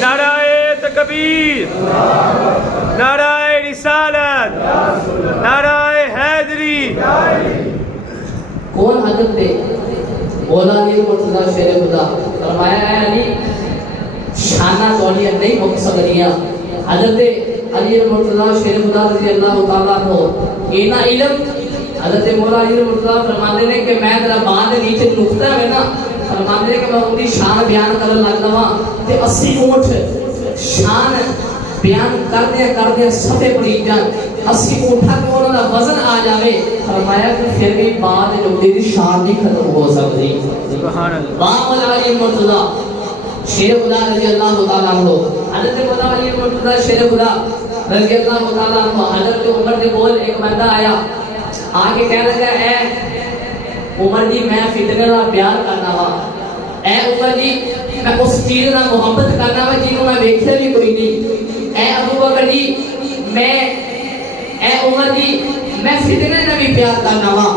نعرہ تکبیر، نعرہ رسالت، نعرہ حیدری. کون حضرت تھے؟ مولا علی مرتضیٰ شیر خدا. فرمایا ہے علی شانہ تولیت نہیں مک سکتیاں. حضرت علی مرتضیٰ شیر خدا رضی اللہ تعالیٰ عنہ اینا علم حضرت مولا علی مرتضیٰ فرماتے ہیں کہ میں تیرا باندھ نیچے نقطہ ہے نا، فرماتے ہیں کہ میں ان کی شان بیان کرنے لگتا ہوں تے 80 اونٹ شان بیان کردے صفحے پڑھی جان 80 اونٹا کہ انہوں نے وزن آ جاوے. فرمایا کہ پھر بھی بعد نقطے کی شان نہیں ختم ہو سکتی. سبحان اللہ. مولا علی مرتضیٰ شیر خدا رضی اللہ تعالیٰ عنہ. حضرت مولا علی مرتضیٰ شیر خدا رضی اللہ تعالیٰ عنہ حضرت عمر کے بول ایک بندہ آیا آگے کہہ لگا اے عمر جی میں فتنے کا پیار کرنا وا. اے عمر جی میں اس چیز کا محبت کرنا وا جنہوں میں ویکھیا بھی کوئی نہیں. اے ابو بکر جی اے عمر جی میں فتنے کا بھی پیار کرنا وا.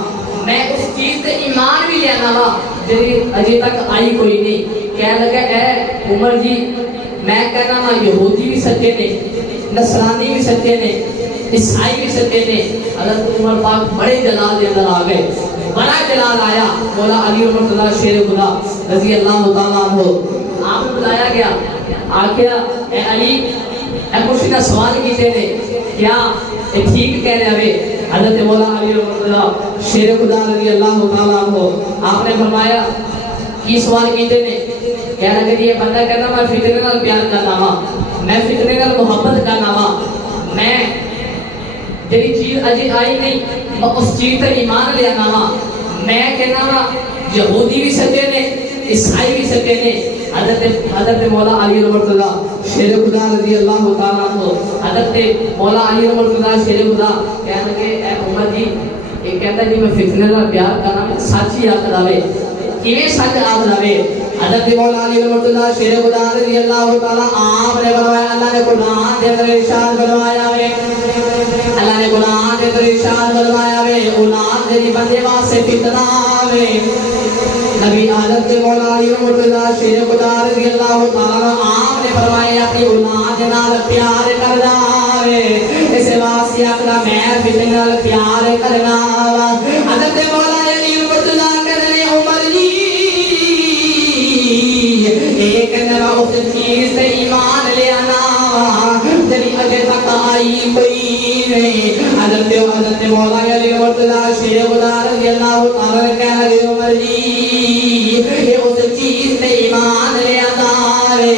میں اس چیز تے ایمان بھی لینا وا جی اجے تک آئی کوئی نہیں. کہنے لگا اے عمر جی میں کہنا وا یہودی بھی سچے نے، نصرانی بھی سچے نے، عیسائی بھی سچے نے. حضرت عمر پاک بڑے جلال دے اندر آ گئے. بڑا جلال آیا. مولا علی مرتضیٰ شیر خدا رضی اللہ تعالیٰ عنہ آپ بلایا گیا. آخیا اے علی اے کچھ نہ سوال کیتے نے کیا اے ٹھیک کہہ رہے ہوئے. حضرت مولا علی مرتضیٰ شیر خدا رضی اللہ تعالیٰ عنہ آپ نے فرمایا کی سوال کیتے نے. کہہ لگے یہ بندہ کہنا میں فتنے کا پیار کرنا وا، میں فتنے کا محبت کرنا وا، میں جڑی چیز اجے آئی نہیں میں اس چیز تے ایمان لے آنا وا. میں کہنا وا یہودی بھی سچے نے، عیسائی بھی سچے نے. حضرت مولا علی مرتضیٰ شیر خدا رضی اللہ تعالیٰ عنہ حضرت مولا علی مرتضیٰ شیر خدا کہنے لگے اے عمر جی یہ کہتا جی میں فتنے کا پیار کرنا میں سچ ہی آخ دے کیویں سچ آخ دے. حضرت مولا علی مرتضیٰ شیر خدا رضی اللہ تعالیٰ آپ نے فرمایا اللہ نے قرآن دے اندر ارشاد فرمایا ہے اللہ نے قرآن دے اندر ارشاد فرمایا ہے اولاد تیری بندے واسطے فتنہ ہے. نبی حضرت مولا علی مرتضیٰ شیر خدا رضی اللہ تعالیٰ آپ نے فرمایا اپنی اولاد نال پیار کرنا ہے اس واسطے اپنا میں فتنے نال پیار کرنا. حضرت مولا علی مرتضیٰ کہنے عمر جی ایک نہ اس چیز تے ایمان لے آنا جڑی اجے تک آئی کوئی نہیں. حضرت مولا علی مرتضیٰ شیر خدا رضی اللہ تعالیٰ کہہ لگے عمر جی یہ اس چیز تے ایمان لے آنا ہے.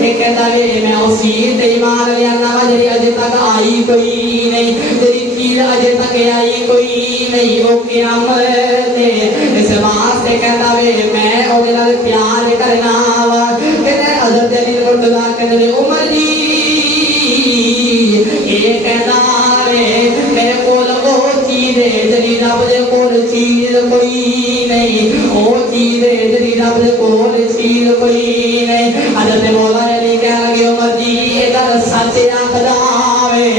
یہ کہتا ہے میں اس چیز تے ایمان لے آنا جڑی اجے تک آئی کوئی نہیں، جڑی چیز اجے تک آئی کوئی نہیں وہ قیامت ہے. اس واسطے کہتا ہے میں اودے نال پیار کرنا وا. کہتے حضرت علی مرتضیٰ کہتے عمر جی یہ کہتا ہے میرے کول وہ چیز ہے جڑی رب دے کول چیز کوئی نہیں، وہ چیز ہے جڑی رب دے کول چیز کوئی نہیں. حضرت مولا علی کہہ لگے عمر جی یہ گل سچ آخدا وے.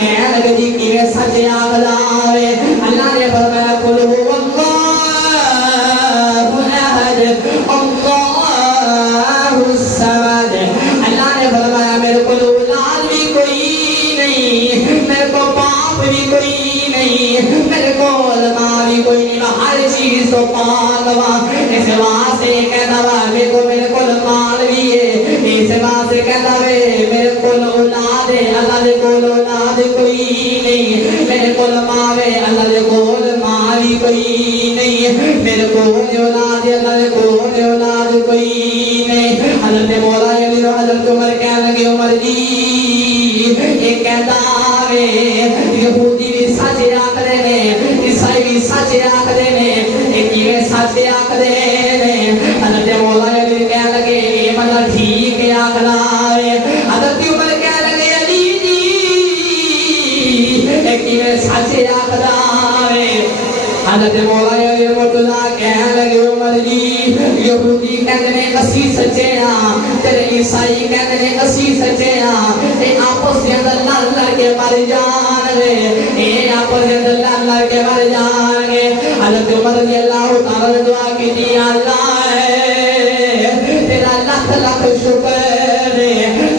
کہہ لگے جی کیویں سچ آخدا وے. اللہ نے فرمایا قل هو اللہ احد اللہ الصمد. اللہ نے فرمایا میرے کو اولاد بھی کوئی نہیں، میرے کو باپ بھی کوئی نہیں، میرے کو ماں بھی کوئی نہیں، میں ہر چیز تو پاک وا. اس واسطے کہتا وا میرے کو مال بھی ہے، اس واسطے کہتا وے میرے کو اولاد ہے اللہ دے کول اولاد کوئی نہیں. میرے کو ماں ہے اللہ دے کول ماں بھی کوئی نہیں، میرے کو اولاد ہے اللہ دے کول اولاد کوئی نہیں. حضرت مولا علی حضرت عمر کہنے لگے عمر جی یہ کہتا ہے یہودی بھی سچ آخدے نے، عیسائی بھی سچ آخدے نے، یہ کیویں سچ آخدے نے. حضرت مولا علی کہنے لگے یہ مطلب ٹھیک آخدا ہے. حضرت عمر کہنے لگے علی جی یہ کیویں سچ آخدا ہے. حضرت مولا علی مرتضیٰ کہنے لگے عمر جی یہودی کہتے ہیں اسی سچے ہاں، تیرے عیسائی کہتے ہیں اسی سچے ہاں. یہ آپس کے اندر لڑ لڑ کے مر جان گے، یہ آپس کے اندر لڑ لڑ کے مر جان گے. حضرت عمر رضی اللہ تعالیٰ نے دعا کی تھی اللہ تیرا لاکھ لاکھ شکر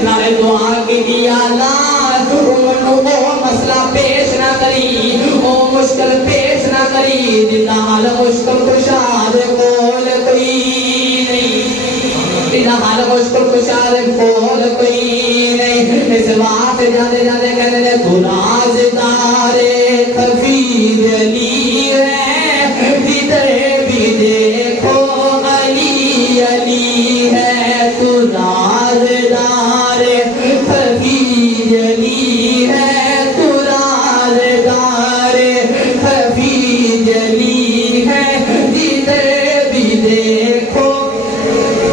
نارے دعا کی تھی اللہ وہ مسئلہ پیش نہ کری وہ مشکل پیش نہ کری جنہ حال مشکل کشاد کول کوئی نہیں جنہ حال مشکل کشاد کول کوئی نہیں اس بات جانے جانے کہنے لے تو رازدار خفی علی ہے جدھر بھی دیکھو علی علی ہے تو رازدار خفی علی ہے تو رازدار خفی علی ہے جدھر بھی دیکھو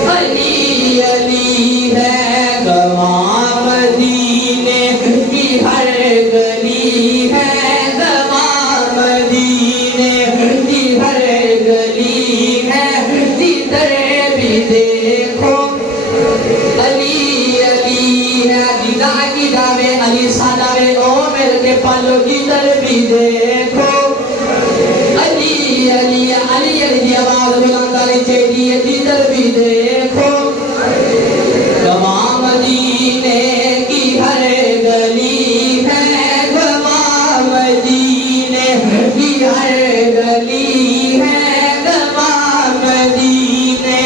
علی علی ہے گواہ مدینے کی ہر گلی ہے گواہ مدینے کی ہر گلی ہے جدھر بھی دیکھو علی علی ہے دیدہ کی دعوے علی سادارے او میرے کے پالو جدھر بھی دیکھو علی علی علی علی آواز بلنداری چاہیے جدھر بھی دیکھو گواہ مدینے کی ہر گلی ہے گواہ مدینے کی ہر گلی ہے گواہ مدینے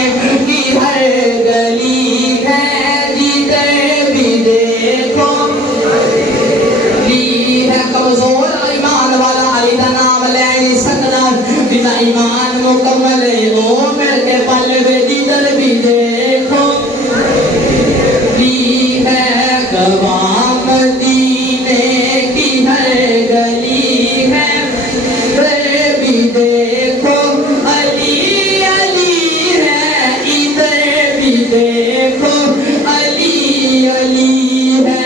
کی ہر گلی ہے جدھر بھی دیکھو علی ہے کمزور ایمان والا علی کا نام لے نہیں سکتا بنا ایمان مکمل ہے وہ میرے کے پل میں جدھر بھی دیکھو علی ہے گواہ مدینے کی ہر گلی ہے جدھر بھی دیکھو علی علی ہے ادھر بھی دیکھو علی علی ہے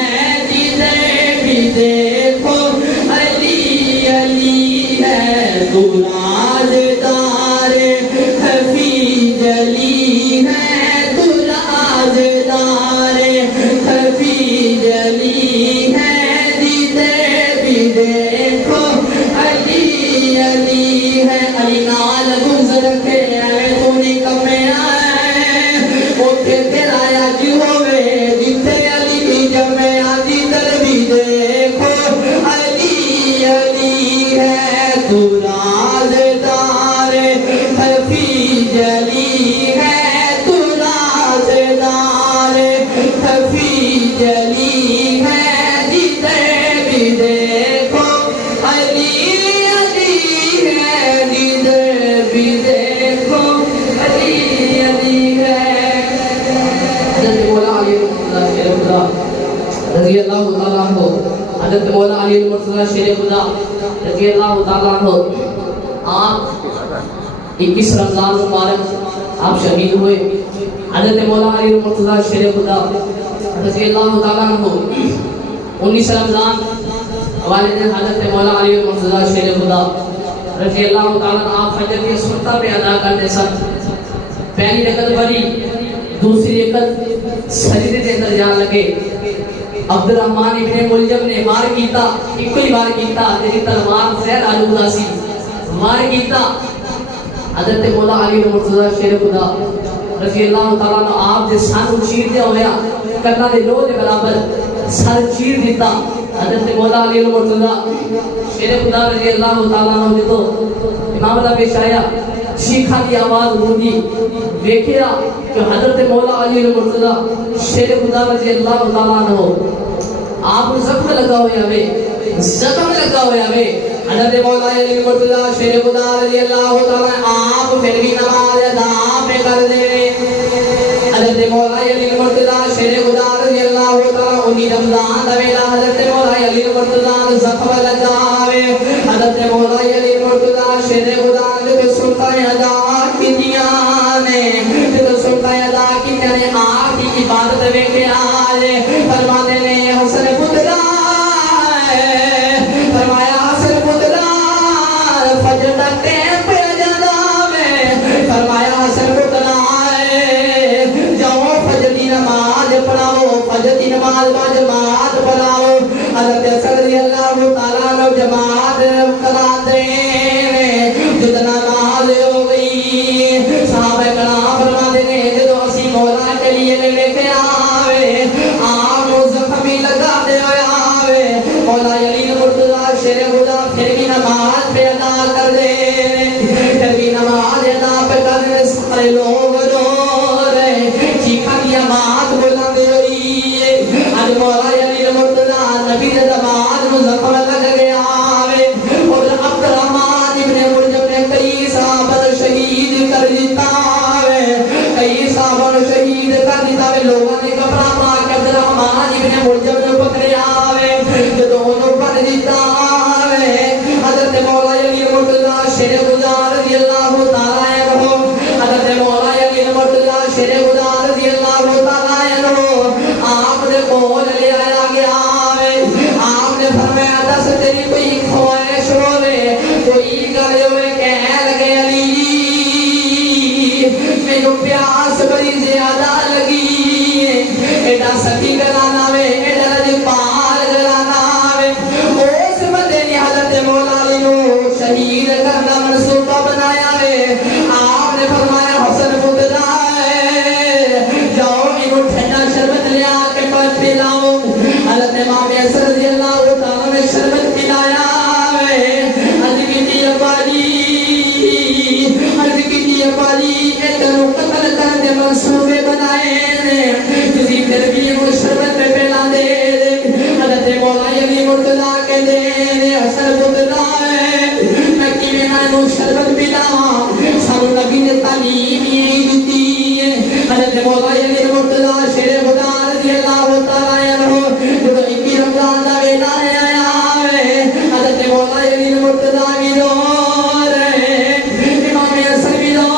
جدھر بھی دیکھو علی علی ہے تو رازدار خفی علی ہے تو رازدار خفی علی ہے جدھر بھی دیکھو علی علی ہے علی نال گزر کے آئے تو نکمے آئے اوتھے تیرا یاد ہوئے جتھے علی کی جمع جدھر بھی دیکھو علی علی ہے تو رازدار خفی علی ہے تو رازدار خفی علی ہے جدھر بھی دیکھو علی علی ہے جدھر بھی دیکھو علی علی ہے حضرت مولا علی شیر خدا رضی اللہ تعالیٰ عنہ حضرت مولا علی مرتضی شیر خدا رضی اللہ تعالیٰ عنہ آپ 21 رمضان مبارک آپ شہید ہوئے حضرت مولا علی مرتضی شیر خدا رضی اللہ تعالیٰ عنہ 19 رمضان والدین حضرت مولا علی مرتضی شیر خدا رضی اللہ تعالیٰ عنہ آپ فجر کی سنتہ پہ ادا کرتے سن پہلی رکعت پڑھی دوسری رکعت سجدے کے اندر جان لگے عبد الرحمن ابن ملجم نے وار کیتا ایک ہی وار کیتا تیری تلوار زہر آلودہ سی وار کیتا حضرت مولا علی مرتضی شیر خدا رضی اللہ تعالیٰ عنہ آپ دے سر چیر دیا ہویا کرنا دے لو دے برابر سر چیر دیتا حضرت مولا علی مرتضی شیر خدا رضی اللہ تعالیٰ عنہ جتو امام اللہ پیش آیا شیخہ کی آواز گونجی دیکھیا کہ حضرت مولا علی مرتضی شیر خدا رضی اللہ تعالیٰ عنہ آپ کو زخم لگا ہویا ہے زخم لگا ہویا ہے حضرت مولا علی مرتضی شیر خدا رضی اللہ تعالیٰ عنہ آپ پھر بھی نماز ادا پہ کر دے حضرت مولا علی مرتضی شیر خدا رضی اللہ تعالیٰ عنہ رمضان دویلا حضرت مولا علی مرتضی زخم لگا ہوئے حضرت مولا علی مرتضی شیر خدا نے سلطان ادا کی دیانے تو سلطان ادا کی دیانے آپ کی عبادت میں کے آئے فرمانے نے حسن پتلا فرمایا حسن پتلا فجر تک ٹیم پہ جانا میں فرمایا حسن پتلا جاؤ فجر کی نماز پڑھاؤ فجر کی نماز با جماعت پڑھاؤ حضرت حسن رضی اللہ تعالیٰ عنہ جماعت کراتے جتنا آپ نے کول لے آیا گیا آپ نے فرمایا دس تیری کوئی خواہش ہوئے کوئی گل ہوئے کہہ لگے علی میرے پیاس بڑی زیادہ لگی ایڈا سکی گلانا وے ایڈا رجپال گلانا وے اس بندے نے حضرت مولا علی نو شہید کرنا منصوبہ بنایا وے آپ نے فرمایا حسن پترا جاؤ انہوں ٹھنڈا شربت لیا کے پاس پلاؤ حضرت امام یاسر رضی اللہ تعالیٰ نے شربت پلایا عرض کی ابا جی اتنو قتل کرنے منصوبے بنائے کسی پھر بھی وہ شربت پہ پلا دے حضرت مولا علی مرتضیٰ کے دے حسن پترا میں کی میں شربت پلاواں سانو نبی نے تعلیم یہی دیتی ہے حضرت مولا علی مرتضیٰ شیر خدا رضی اللہ تعالیٰ عنہ جو 21 رمضان دا ویلا آیا ہے حضرت مولا علی مرتضیٰ بھی رو رہے امام حسن بھی رو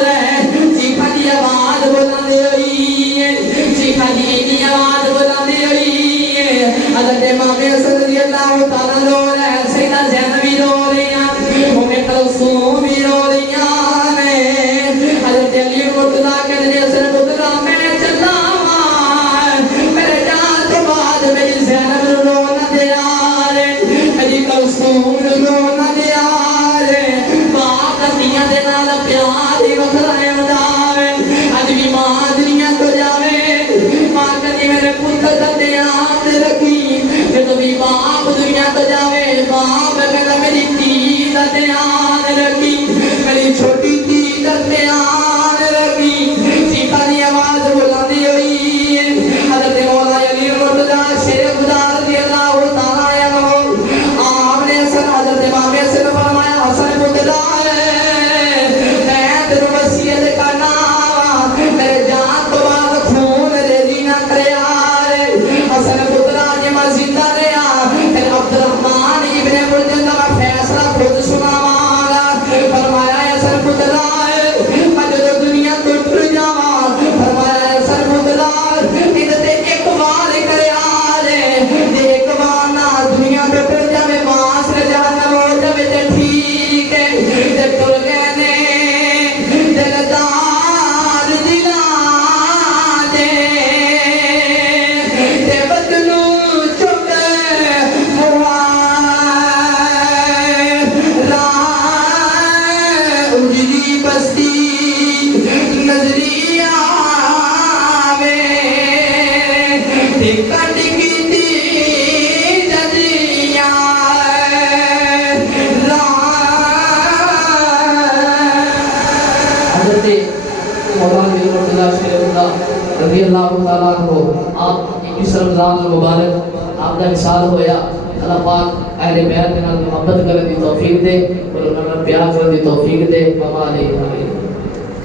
رہے چیخا دی آواز بلاندے ہوئی ہے چیخا دی آواز بلاندے ہوئی ہے حضرت امام حسن رضی اللہ تعالیٰ رو رہے سیدہ زینب بھی رو رہی ہیں ام کلثوم بھی رو رہی ہیں حضرت علی مرتضیٰ کے دن حسن پترا میں چلا میرے جان تو بعد میری زینب رو نہ دیا میری کلثوم رو نہ دیا باپ دنیا دے نال پیار ہی وکھرا ہوندا اج بھی ماں دنیا تو جاوے ماں کدی میرے پتر دا دھیان رکھی جدوں بھی باپ دنیا تو جاوے باپ کہندا میری دھی دا دھیان رکھی میری چھوٹی دھی دا دھیان رکھی چیخا دی آواز بلاندی ہوئی حضرت مولا علی مرتضیٰ شیر خدا رضی اللہ تعالیٰ عنہ آپ نے حضرت امام حسن فرمایا حسن پترا میں تینوں وصیت کرنا میرے جان تو بعد خون ریزی نہ کرے حسن پترا جی میں زندہ رہا پھر عبد الرحمن ابن مرتضیٰ کا فیصلہ خود سناواں گا فرمایا حسن پترا میں جو دنیا تو ٹر جاواں فرمایا حسن پترا تے ایک بار کرے ایک بار نہ دنیا پہ ٹر جاوے باس جہنم ہو جاوے تے ٹھیک ہے تے ٹر گئے نے دلدار دلاں دے تے بدلو چک ہوا راہ اجڑی بستی نظری آوے تے کٹ کی جدیاں حضرت مولانا علی مرتضیٰ شیر خدا رضی اللہ تعالیٰ عنہ آپ 21 رمضان المبارک آپ کا وصال ہویا اللہ پاک اہل بیت کے نال محبت کرنے دی توفیق دے اور انہاں نال پیار کرنے دی توفیق دے